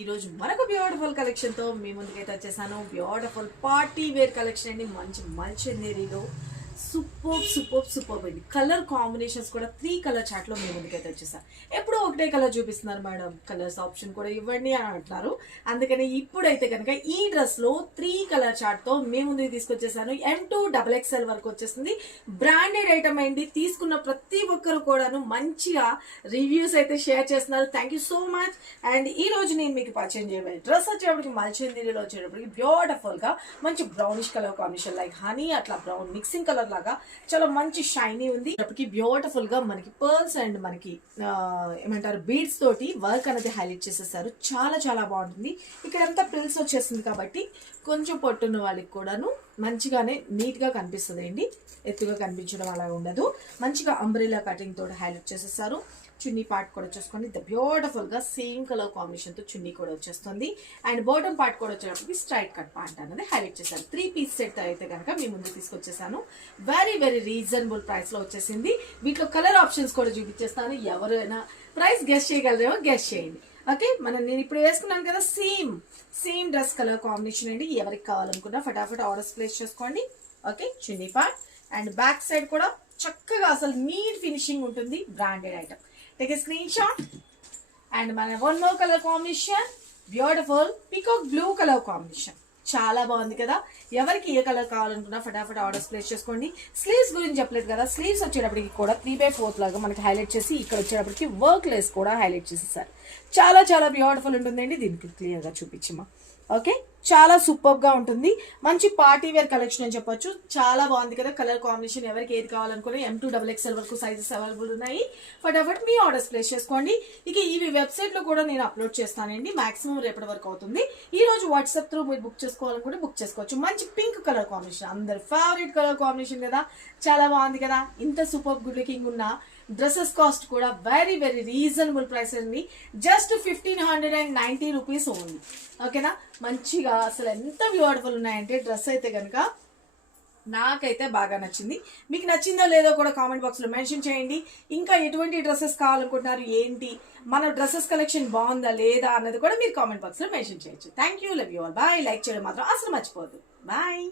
ఈ రోజు మనకు బ్యూటిఫుల్ కలెక్షన్ తో మీ ముందుకైతే వచ్చేసాను. బ్యూటిఫుల్ పార్టీ వేర్ కలెక్షన్ అండి. మంచి మల్చెందేరీలో సూపర్ అండి. కలర్ కాంబినేషన్స్ కూడా 3 కలర్ చాట్ లో మీ ముందుకైతే వచ్చేసాను. ఎప్పుడు ఒకటే కలర్ చూపిస్తున్నారు మేడం, కలర్స్ ఆప్షన్ కూడా ఇవ్వండి అని అంటున్నారు. అందుకని ఇప్పుడైతే కనుక ఈ డ్రెస్ లో 3 కలర్ చాట్ తో మీ ముందుకు తీసుకొచ్చేసాను. M2 XXL వరకు వచ్చేసింది. బ్రాండెడ్ ఐటమ్ అండి. తీసుకున్న ప్రతి ఒక్కరు కూడాను మంచిగా రివ్యూస్ అయితే షేర్ చేస్తున్నారు. Thank you so much. And ఈ రోజు నేను మీకు పరిచయం చేయబోయే డ్రెస్ వచ్చేటప్పటికి మల్చెందేరీలో వచ్చేటప్పటికి బ్యూటిఫుల్ గా మంచి brownish colour combination, like honey అట్లా బ్రౌన్ మిక్సింగ్ కలర్ లాగా చాలా మంచి షైనీ ఉంది. బ్యూటిఫుల్ గా మనకి పర్ల్స్ అండ్ మనకి ఏమంటారు బీడ్స్ తోటి వర్క్ అనేది హైలైట్ చేసేసారు. చాలా చాలా బాగుంటుంది. ఇక్కడ అంతా ప్రిల్స్ వచ్చేసింది కాబట్టి కొంచెం పొట్టున్న వాళ్ళకి కూడాను మంచిగానే నీట్ గా కనిపిస్తుంది అండి. ఎత్తుగా కనిపించడం అలా ఉండదు. మంచిగా అంబ్రెలా కటింగ్ తోటి హైలైట్ చేసేసారు. చున్నీ పార్ట్ కూడా వచ్చేసుకోండి. బ్యూటిఫుల్ గా సేమ్ కలర్ కాంబినేషన్ తో చున్నీ కూడా వచ్చేస్తుంది. అండ్ బాటమ్ పార్ట్ కూడా వచ్చేటప్పటికి స్ట్రైట్ కట్ పార్ట్ అనేది హైలైట్ చేశారు. 3 పీస్ సెట్ అయితే కనుక మీ ముందు తీసుకొచ్చేసాను. వెరీ రీజనబుల్ ప్రైస్ లో వచ్చేసింది. వీటిలో కలర్ ఆప్షన్స్ కూడా చూపించేస్తాను. ఎవరైనా ప్రైస్ గెస్ట్ చేయగలరేమో గెస్ట్ చేయండి. ఓకే, నేను ఇప్పుడు వేసుకున్నాను కదా సేమ్ డ్రెస్ కలర్ కాంబినేషన్ అండి. ఎవరికి కావాలనుకున్నా ఫటాఫట్ ఆర్డర్స్ ప్లేస్ చేసుకోండి. ఓకే, చున్నీ పార్ట్ అండ్ బ్యాక్ సైడ్ కూడా చక్కగా అసలు నీట్ ఫినిషింగ్ ఉంటుంది. Branded item. Take a screenshot. And మన one more colour combination, beautiful peacock blue colour combination. చాలా బాగుంది కదా. ఎవరికి ఏ కలర్ కావాలనుకున్నా ఫటాఫట్ ఆర్డర్స్ ప్లేస్ చేసుకోండి. స్లీవ్స్ గురించి చెప్పలేదు కదా. స్లీవ్స్ వచ్చేటప్పటికి కూడా 3/4 లాగా మనకి హైలైట్ చేసి ఇక్కడ వచ్చేటప్పటికి వర్క్ లెస్ కూడా హైలైట్ చేసేసారు. చాలా చాలా బ్యూటిఫుల్ ఉంటుందండి. దీనికి క్లియర్ గా చూపించమా. ఓకే, చాలా సూపర్ గా ఉంటుంది. మంచి పార్టీ వేర్ కలెక్షన్ అని చెప్పొచ్చు. చాలా బాగుంది కదా. కలర్ కాంబినేషన్ ఎవరికి ఏది కావాలనుకుని M2 XXL వరకు సైజెస్ అవైలబుల్ ఉన్నాయి. ఫటాఫట్ మీ ఆర్డర్స్ ప్లేస్ చేసుకోండి. ఇక ఇవి వెబ్సైట్ లో కూడా నేను అప్లోడ్ చేస్తానండి. మాక్సిమం రేపటి వరకు అవుతుంది. ఈ రోజు వాట్సాప్ త్రూ మీరు బుక్ చేసుకోవాలనుకుంటే బుక్ చేసుకోవచ్చు. మంచి పింక్ కలర్ కాంబినేషన్, అందరి ఫేవరెట్ కలర్ కాంబినేషన్ కదా. చాలా బాగుంది కదా. ఇంత సూపర్ గుడ్ లుకింగ్ ఉన్న డ్రెస్సెస్ కాస్ట్ కూడా వెరీ రీజనబుల్ ప్రైస్ అండి. Just 1590 rupees only. ఓకేనా. మంచిగా అసలు ఎంత బ్యూటిఫుల్ ఉన్నాయంటే డ్రెస్ అయితే కనుక నాకైతే బాగా నచ్చింది. మీకు నచ్చిందో లేదో కూడా కామెంట్ బాక్స్ లో మెన్షన్ చేయండి. ఇంకా ఎటువంటి డ్రెస్సెస్ కావాలనుకుంటున్నారు, ఏంటి మన డ్రెస్సెస్ కలెక్షన్ బాగుందా లేదా అన్నది కూడా మీరు కామెంట్ బాక్స్ లో మెన్షన్ చేయొచ్చు. Thank you, love you all. Bye. Like చేయడం మాత్రం అసలు మర్చిపోవద్దు. బాయ్.